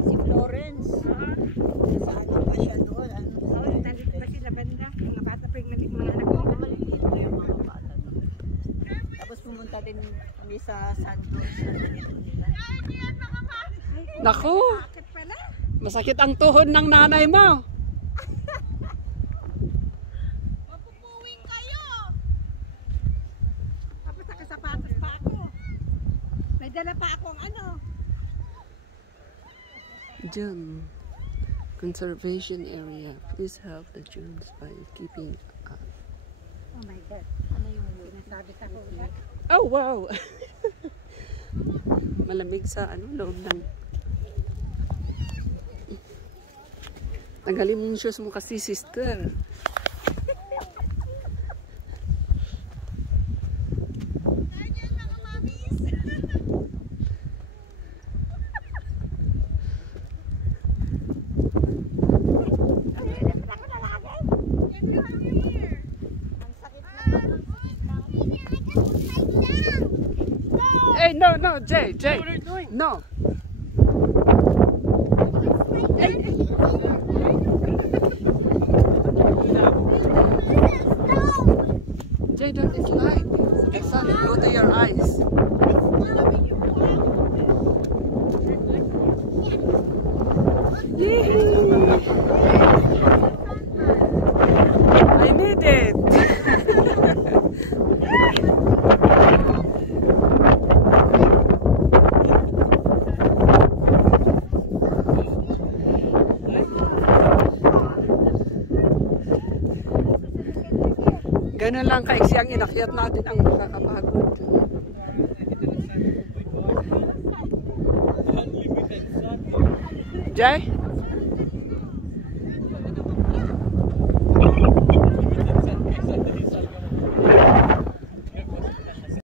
Si Florence. Saan pa siya doon? Nandito pa sila banda. Mga bata pa yung mga anak ko. Maliliit pa yung mga bata doon. Tapos pumunta din kami sa Santos. Naku! Masakit ang tuhod ng nanay mo. Mapupuwing kayo! Tapos nakasapatos pa ako. May dala pa akong ano. June Conservation Area. Please help the Junes by keeping up. Oh my God. Ano yung sinasabi sa kuya? Oh, wow! Malamig sa loob ng... Tanggalin mong shoes mo kasi, sister. Hey, no, Jay. What are you doing? No. Hey. Jay, don't slide. The sun will go to your eyes. I need it. Ganun lang kaiksi ang inakyat natin ang nakakapagod. Jay?